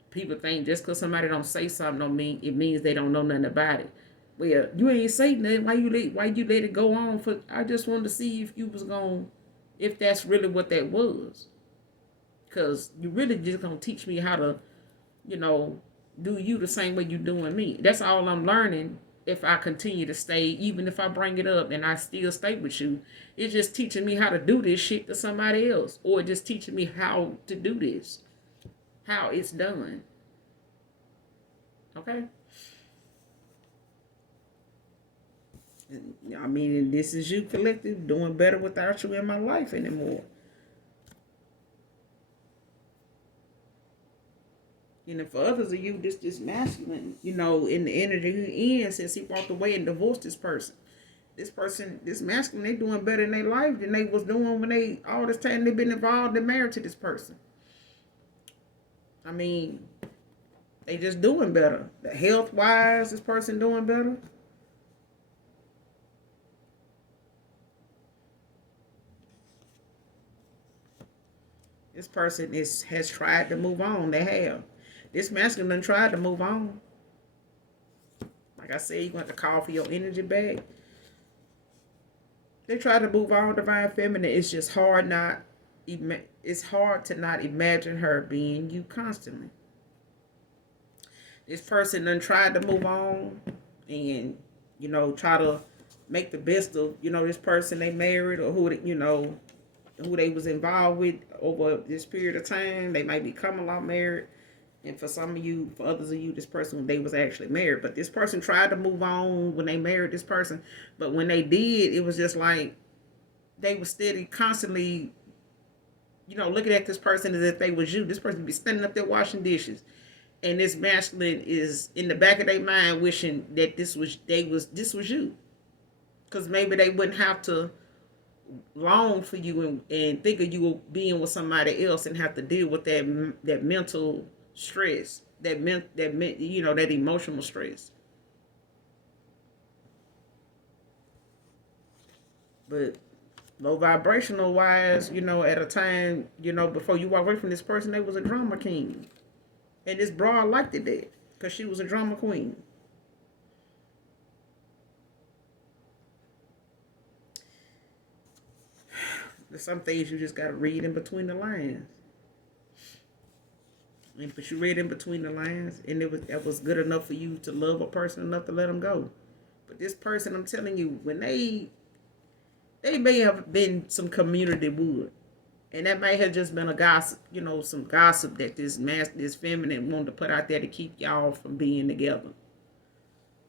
People think just because somebody don't say something don't mean it means they don't know nothing about it. Well, you ain't say nothing. Why you let it go on for? I just wanted to see if that's really what that was. Cause you really just gonna teach me how to, do you the same way you doing me. That's all I'm learning. If I continue to stay, even if I bring it up and I still stay with you, it's just teaching me how to do this shit to somebody else, or just teaching me how to do this. How it's done. Okay? And this is you collective doing better without you in my life anymore. And for others of you, this masculine, in the energy he in since he walked away and divorced this person. This masculine, they doing better in their life than they was doing when all this time they've been involved and married to this person. They just doing better. Health-wise, this person doing better. This person has tried to move on. They have. This masculine tried to move on. Like I said, you're going to have to call for your energy back. They try to move on, divine feminine. It's just hard it's hard to not imagine her being you constantly. This person done tried to move on and, try to make the best of, this person they married or who they was involved with over this period of time. They might be common law married. And for others of you, this person, they was actually married. But this person tried to move on when they married this person. But when they did, it was just like they were steady, constantly, looking at this person as if they was you. This person be standing up there washing dishes. And this masculine is in the back of their mind wishing that this was you, because maybe they wouldn't have to long for you and think of you being with somebody else and have to deal with that mental stress, that emotional stress. But low vibrational wise, at a time, before you walk away from this person, they was a drama king. And this broad liked it that because she was a drama queen. There's some things you just got to read in between the lines. But you read in between the lines, and that was good enough for you to love a person enough to let them go. But this person, I'm telling you, when they may have been some community wood, and that may have just been a gossip, some gossip that this feminine wanted to put out there to keep y'all from being together.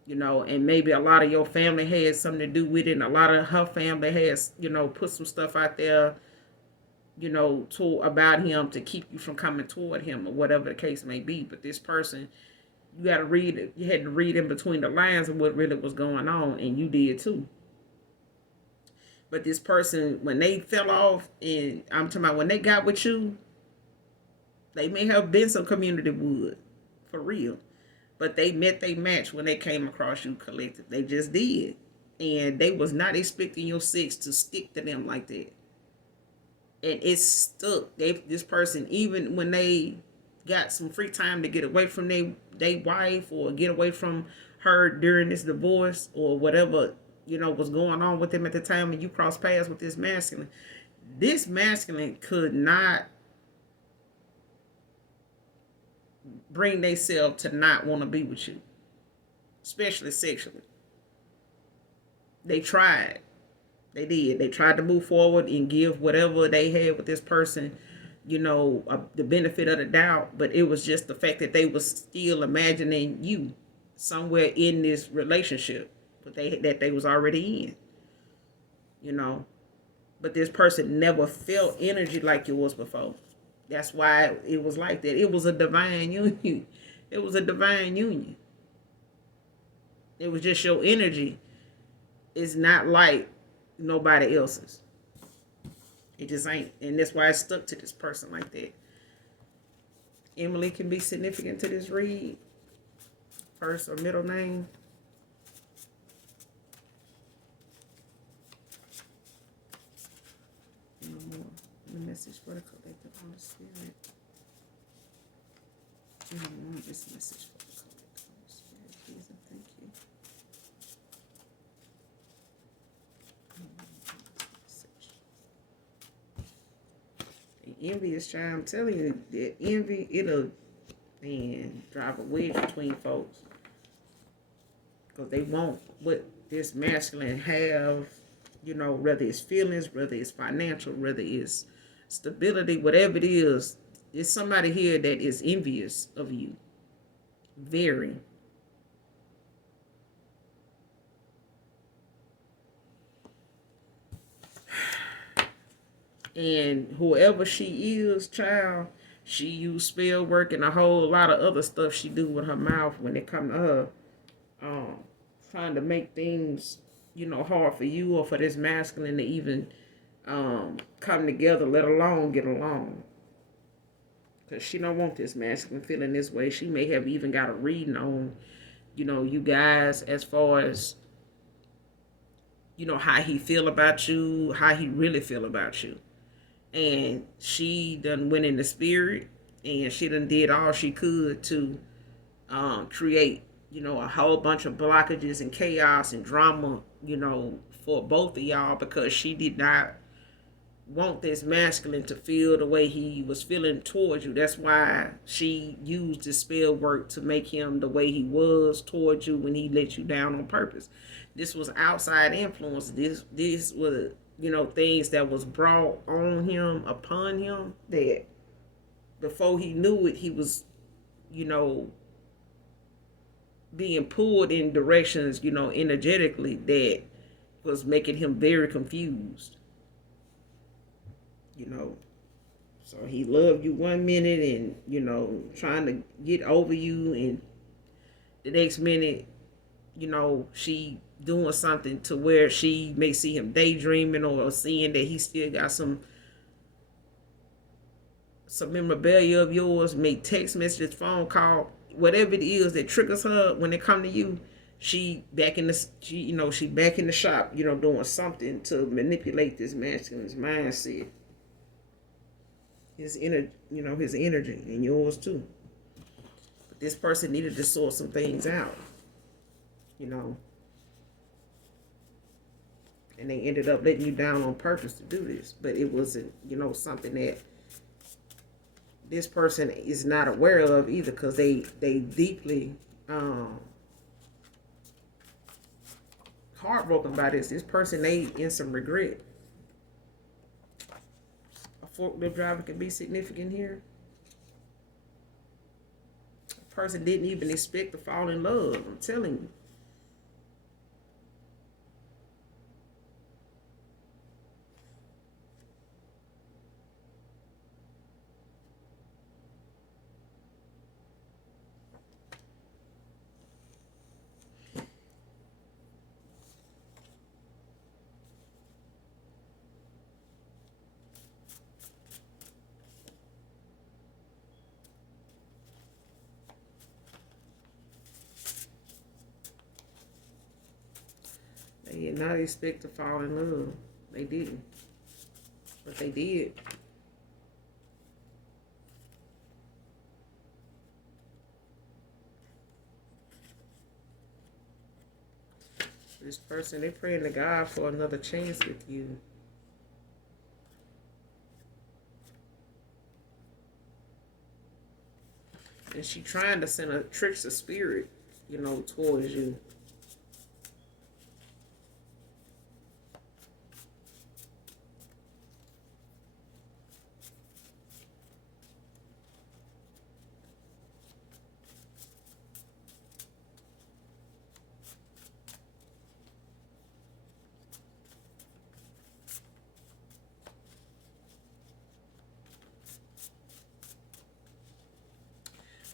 And maybe a lot of your family had something to do with it, and a lot of her family has, put some stuff out there, to about him to keep you from coming toward him or whatever the case may be. But this person, you got to read it. You had to read in between the lines of what really was going on, and you did too. But this person, when they fell off, and I'm talking about when they got with you, they may have been some community wood, for real. But they met their match when they came across you collective. They just did. And they was not expecting your six to stick to them like that. And it stuck. This person, even when they got some free time to get away from their wife or get away from her during this divorce or whatever, was going on with them at the time when you cross paths with this masculine could not bring themselves to not want to be with you, especially sexually. They tried. They did. They tried to move forward and give whatever they had with this person, the benefit of the doubt. But it was just the fact that they was still imagining you somewhere in this relationship that they was already in, But this person never felt energy like yours before. That's why it was like that. It was a divine union. It was a divine union. It was just your energy is not like nobody else's. It just ain't. And that's why I stuck to this person like that. Emily can be significant to this read. First or middle name. The message for the collective Holy Spirit. This message for the collective Holy Spirit, please and thank you. The envious child, I'm telling you, that envy, it'll drive a wedge between folks. Because they want what this masculine have, whether it's feelings, whether it's financial, whether it's stability, whatever it is, there's somebody here that is envious of you. Very. And whoever she is, child, she use spell work and a whole lot of other stuff she do with her mouth when it come to her trying to make things, hard for you or for this masculine to even come together, let alone get along. Because she don't want this masculine feeling this way. She may have even got a reading on, you guys as far as, how he feel about you, how he really feel about you. And she done went in the spirit and she done did all she could to create, a whole bunch of blockages and chaos and drama, for both of y'all because she did not want this masculine to feel the way he was feeling towards you. That's why she used the spell work to make him the way he was towards you when he let you down on purpose. This was outside influence. This was, things that was brought on him, upon him, that before he knew it, he was, being pulled in directions, energetically that was making him very confused. So he loved you one minute and, trying to get over you, and the next minute, she doing something to where she may see him daydreaming or seeing that he still got some memorabilia of yours, make text messages, phone call, whatever it is that triggers her when they come to you. She back in the shop, doing something to manipulate this masculine's mindset, his energy and yours too. But this person needed to sort some things out, you know, and they ended up letting you down on purpose to do this. But it wasn't, something that this person is not aware of either, because they deeply heartbroken by this. This person, they in some regret. A forklift driver can be significant here. A person didn't even expect to fall in love. I'm telling you. They did not expect to fall in love. They didn't. But they did. This person, they're praying to God for another chance with you. And she trying to send a trickster spirit, towards you.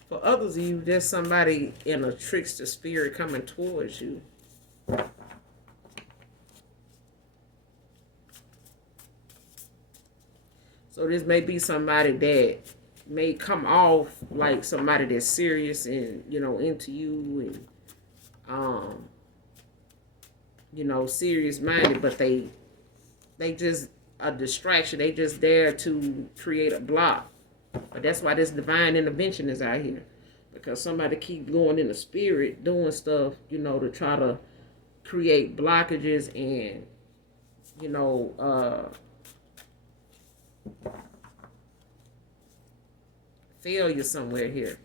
For others of you, there's somebody in a trickster spirit coming towards you. So this may be somebody that may come off like somebody that's serious and, into you and, serious minded, but they just a distraction. They just there to create a block. But that's why this divine intervention is out here. Because somebody keep going in the spirit, doing stuff, to try to create blockages and, failure somewhere here.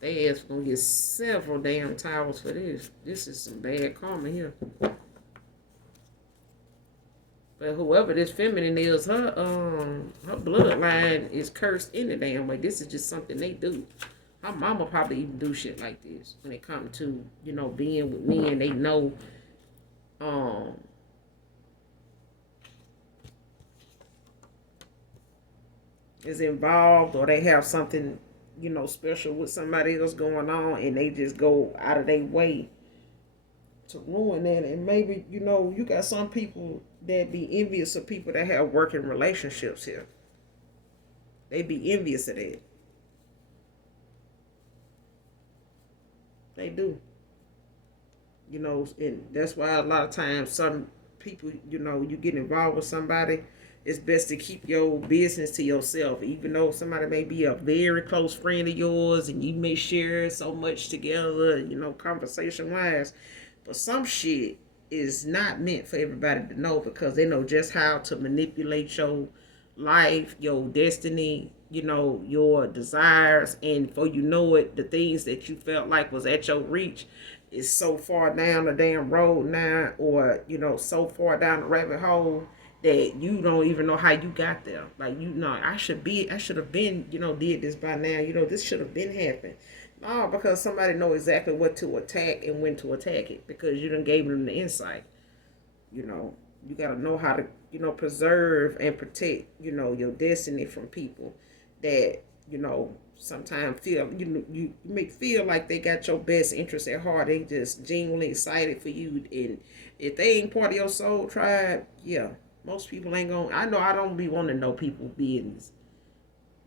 They ask gonna get several damn towers for this. This is some bad karma here. But whoever this feminine is, her bloodline is cursed any damn way. This is just something they do. Her mama probably even do shit like this when it comes to, being with me, and they know is involved, or they have something, special with somebody else going on, and they just go out of their way to ruin that. And maybe, you got some people that be envious of people that have working relationships here. They be envious of that. They do. And that's why a lot of times some people, you get involved with somebody, it's best to keep your business to yourself. Even though somebody may be a very close friend of yours and you may share so much together, conversation wise. But some shit is not meant for everybody to know, because they know just how to manipulate your life, your destiny, your desires. And before you know it, the things that you felt like was at your reach is so far down the damn road now, or, so far down the rabbit hole that you don't even know how you got there. Like, I should have been, did this by now. This should have been happened. No, because somebody know exactly what to attack and when to attack it, because you done gave them the insight. You gotta know how to, preserve and protect, your destiny from people that, sometimes feel, you make feel like they got your best interest at heart. They just genuinely excited for you. And if they ain't part of your soul tribe, yeah, most people ain't gonna. I know I don't be wanting to know people business.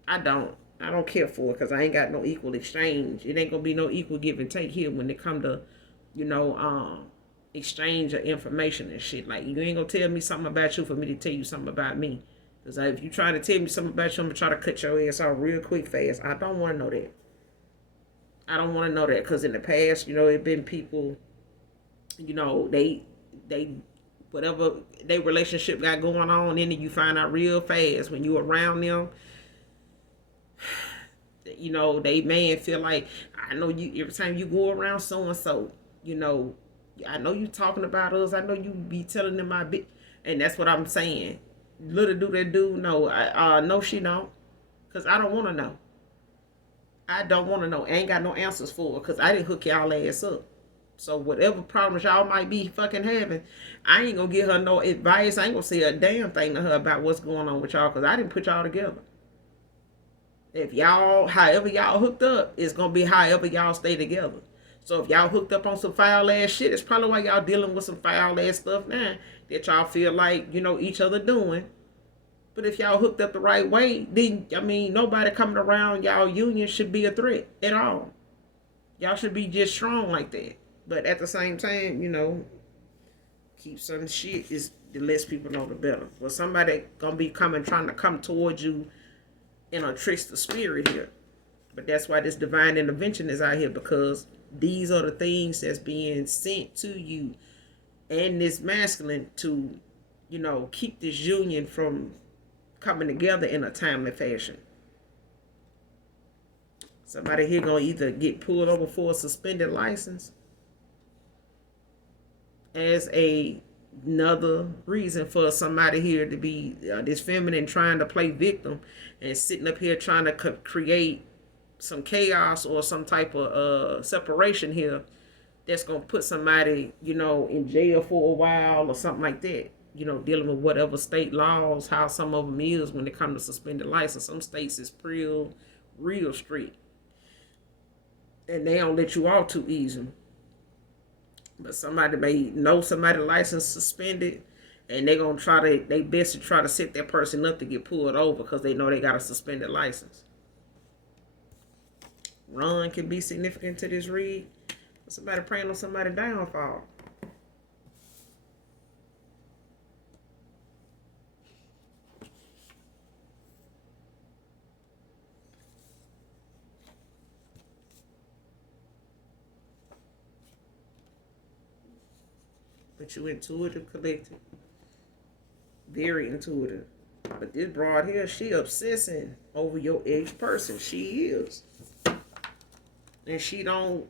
I don't. I don't care for it because I ain't got no equal exchange. It ain't gonna be no equal give and take here when it come to, you know, exchange of information and shit. Like you ain't gonna tell me something about you for me to tell you something about me. Because if you try to tell me something about you, I'm gonna try to cut your ass off real quick, fast. I don't want to know that. I don't want to know that because in the past, it been people, they whatever they relationship got going on, and then you find out real fast when you around them. They man feel like I know you every time you go around so and so, you know, I know you talking about us. I know you be telling them my bit, and that's what I'm saying. Little do they do, no, no, she don't, cause I don't want to know. I don't want to know. I ain't got no answers for it, cause I didn't hook y'all ass up. So whatever problems y'all might be fucking having, I ain't gonna give her no advice. I ain't gonna say a damn thing to her about what's going on with y'all, cause I didn't put y'all together. If y'all, however y'all hooked up, it's gonna be however y'all stay together. So if y'all hooked up on some foul ass shit, it's probably why y'all dealing with some foul ass stuff now that y'all feel like each other doing. But if y'all hooked up the right way, then nobody coming around y'all union should be a threat at all. Y'all should be just strong like that. But at the same time, keep some shit is the less people know the better. Well, somebody gonna be trying to come towards you in a trickster spirit here. But that's why this divine intervention is out here, because these are the things that's being sent to you and this masculine to, keep this union from coming together in a timely fashion. Somebody here gonna either get pulled over for a suspended license as another reason for somebody here to be this feminine trying to play victim and sitting up here trying to create some chaos or some type of separation here that's gonna put somebody in jail for a while or something like that. Dealing with whatever state laws, how some of them is when it comes to suspended license. Some states is real strict, and they don't let you out too easy. But somebody may know somebody license suspended, and they gonna they best to try to set that person up to get pulled over because they know they got a suspended license. Run can be significant to this read. Somebody praying on somebody downfall. But you intuitive, collective, very intuitive. But this broad here, she obsessing over your ex person. She is, and she don't,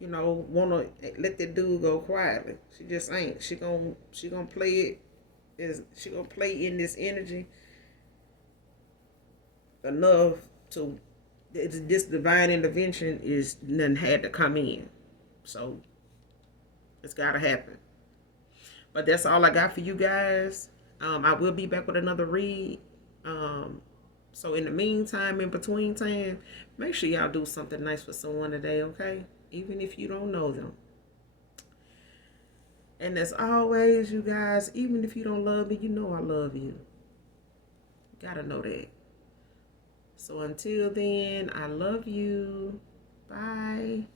want to let that dude go quietly. She just ain't. She gonna play it. She gonna play in this energy enough to this divine intervention is nothing had to come in. So it's gotta happen. But that's all I got for you guys. I will be back with another read. So in the meantime, in between time, make sure y'all do something nice for someone today, okay? Even if you don't know them. And as always, you guys, even if you don't love me, you know I love you. Gotta know that. So until then, I love you. Bye.